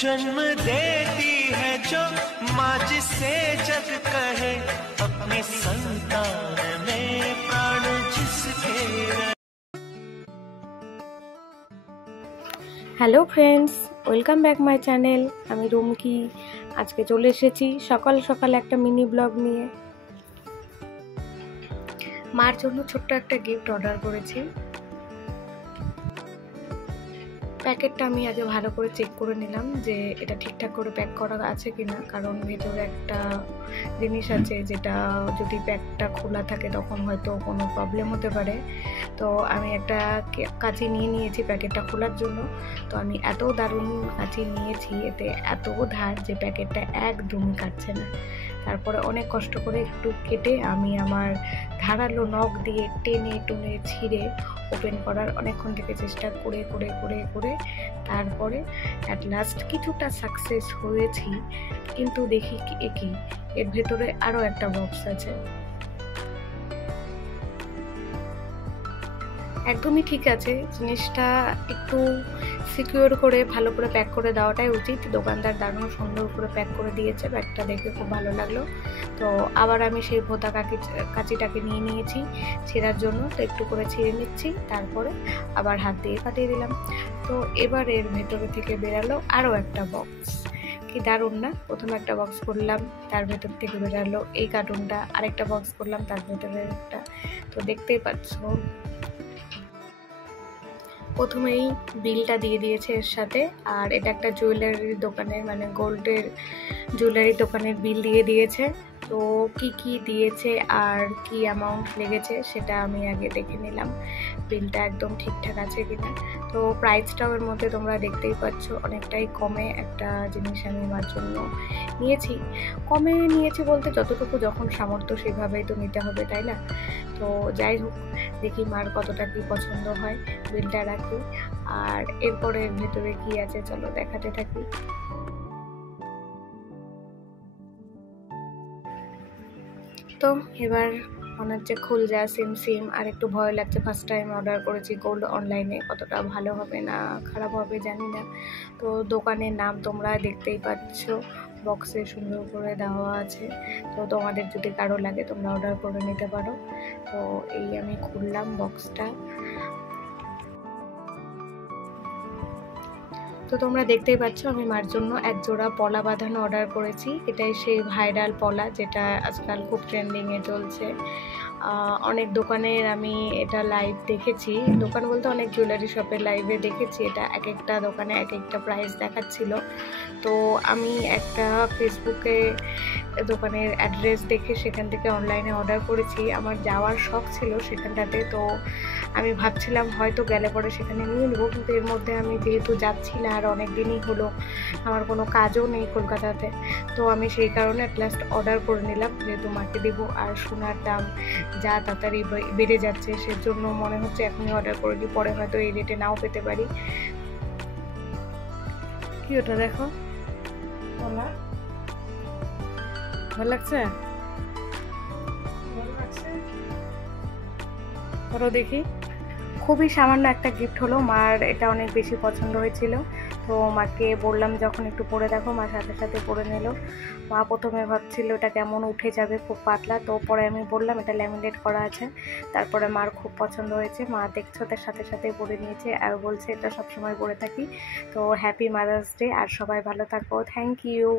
जन्म देती है जो माँ जिसे जग कहे अपनी संतान में प्राण जिसके। Hello friends, welcome back my channel. আমি রুমকি। আজকে চলে এসেছি সকাল সকাল একটা মিনি ব্লগ নিয়ে। মার জন্য ছোট্ট একটা গিফট অর্ডার করেছি। প্যাকেটটা আমি আগে ভালো করে চেক করে নিলাম যে এটা ঠিকঠাক করে প্যাক করা আছে কিনা, কারণ ভেতরে একটা জিনিস আছে যেটা যদি প্যাকটা খোলা থাকে তখন হয়তো কোনো প্রবলেম হতে পারে। তো আমি একটা কাঁচি নিয়ে নিয়েছি প্যাকেটটা খোলার জন্য। তো আমি এত দারুণ কাঁচি নিয়েছি, এতে এত ধার যে প্যাকেটটা একদমই কাটছে না। তারপরে অনেক কষ্ট করে একটু কেটে আমি আমার ধারালো নখ দিয়ে টেনে টুনে ছিঁড়ে ওপেন করার অনেকক্ষণ থেকে চেষ্টা করে করে করে করে তারপরে অ্যাট লাস্ট কিছুটা সাকসেস হয়েছি। কিন্তু দেখি কি এর ভেতরে আরও একটা বক্স আছে। একদমই ঠিক আছে, জিনিসটা একটু সিকিউর করে ভালো করে প্যাক করে দেওয়াটাই উচিত। দোকানদার দারুণ সুন্দর করে প্যাক করে দিয়েছে, ব্যাগটা দেখে খুব ভালো লাগলো। তো আবার আমি সেই ভোতা কাঁচিটাকে নিয়ে নিয়েছি ছেঁড়ার জন্য। তো একটু করে ছিঁড়ে নিচ্ছি, তারপরে আবার হাত দিয়ে কাটিয়ে দিলাম। তো এবার এর ভেতরে থেকে বেরালো আরও একটা বক্স। কি দারুণ না? প্রথমে একটা বক্স করলাম, তার ভেতর থেকে বেরালো এই কার্টুনটা। আরেকটা বক্স করলাম, তার ভেতরে একটা। তো দেখতেই পাচ্ছ, প্রথমেই বিলটা দিয়ে দিয়েছে এর সাথে। আর এটা একটা জুয়েলারির দোকানের, মানে গোল্ডের জুয়েলারি দোকানের বিল দিয়ে দিয়েছে। তো কি দিয়েছে আর কি অ্যামাউন্ট লেগেছে সেটা আমি আগে দেখে নিলাম, বিলটা একদম ঠিকঠাক আছে কিনা। তো প্রাইসটাও এর মধ্যে তোমরা দেখতেই পাচ্ছ, অনেকটাই কমে একটা জিনিস আমি আমার জন্য নিয়েছি। কমে নিয়েছি বলতে যতটুকু যখন সামর্থ্য সেভাবেই তো নিতে হবে, তাই না? তো যাই হোক, দেখি মার কতটা কি পছন্দ হয়। বিলটা রাখি, আর এরপরে ভেতরে কি আছে চলো দেখাতে থাকি। তো এবার মনে হচ্ছে খুল যা সিম আর একটু ভয় লাগছে। ফার্স্ট টাইম অর্ডার করেছি গোল্ড অনলাইনে, কতটা ভালো হবে না খারাপ হবে জানি না। তো দোকানের নাম তোমরা দেখতেই পাচ্ছ, বক্সে সুন্দর করে দেওয়া আছে। তো তোমাদের যদি কারো লাগে তোমরা অর্ডার করে নিতে পারো। তো এই আমি খুললাম বক্সটা। তো তোমরা দেখতেই পাচ্ছ আমি মার জন্য এক জোড়া পলা বাঁধানো অর্ডার করেছি। এটাই সেই ভাইরাল পলা যেটা আজকাল খুব ট্রেন্ডিংয়ে চলছে। অনেক দোকানের আমি এটা লাইভ দেখেছি, দোকান বলতে অনেক জুয়েলারি শপের লাইভে দেখেছি। এটা এক একটা দোকানে এক একটা প্রাইস দেখাচ্ছিল। তো আমি একটা ফেসবুকে দোকানের অ্যাড্রেস দেখে সেখান থেকে অনলাইনে অর্ডার করেছি। আমার যাওয়ার শখ ছিল সেখানটাতে, তো আমি ভাবছিলাম হয়তো গেলে পরে সেখানে নিয়ে নেবো। কিন্তু এর মধ্যে আমি যেহেতু যাচ্ছি না, আর অনেক দিনই হলো, আমার কোনো কাজও নেই কলকাতাতে, তো আমি সেই কারণে অ্যাট লাস্ট অর্ডার করে নিলাম, যেহেতু মাকে দেবো। আর সোনার দাম যা তাড়াতাড়ি বেড়ে যাচ্ছে, সেজন্য মনে হচ্ছে এখনই অর্ডার করে দিই, পরে হয়তো এই রেটে নাও পেতে পারি। কি ওটা দেখো, ভালো লাগছে? ধরো দেখি। খুবই সামান্য একটা গিফট হলো, মার এটা অনেক বেশি পছন্দ হয়েছিল। তো মাকে বললাম যখন একটু পরে দেখো, মা সাথে সাথে পরে নিল। মা প্রথমে ভাবছিল এটা কেমন উঠে যাবে, খুব পাতলা। তো পরে আমি বললাম এটা ল্যামিনেট করা আছে। তারপরে মার খুব পছন্দ হয়েছে, মা দেখছো তার সাথে সাথে পরে নিয়েছে আর বলছে এটা সবসময় পরে থাকি। তো হ্যাপি মাদার্স ডে, আর সবাই ভালো থাকো। Thank you.